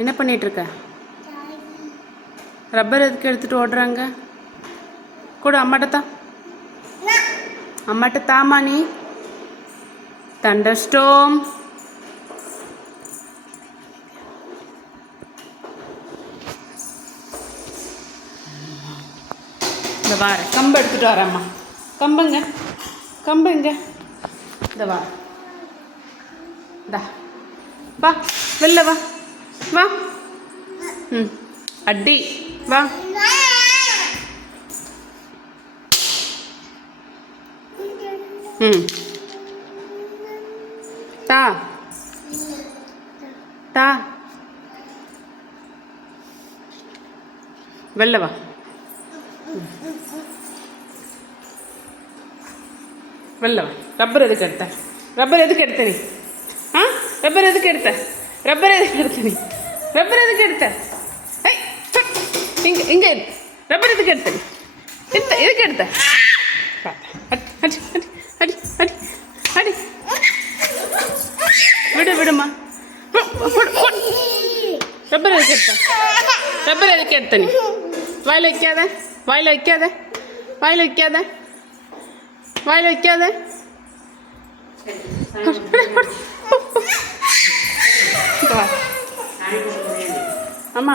என்ன பண்ணிகிட்ருக்க? ரப்பர் எதுக்கு எடுத்துகிட்டு ஓடுறாங்க? கூட அம்மாட்ட தாமா நீ. தண்டர்ஸ்டோம். இந்த வார கம்பு எடுத்துகிட்டு வரேம்மா. கம்புங்க இந்த வா. வா வெளில வா. ம் அடி வா. ம் தா வெளில வா. வெளில வா. ரப்பர் எதுக்கு எடுத்த நீ? ரப்பர் எதுக்கு எடுத்த? இங்கே ரப்பர் எதுக்கு எடுத்த நீ? எதுக்கு எடுத்த? அடி அடி விடுமா. ரப்பர் எதுக்கு எடுத்த நீ? வாயில் வைக்காத. வா.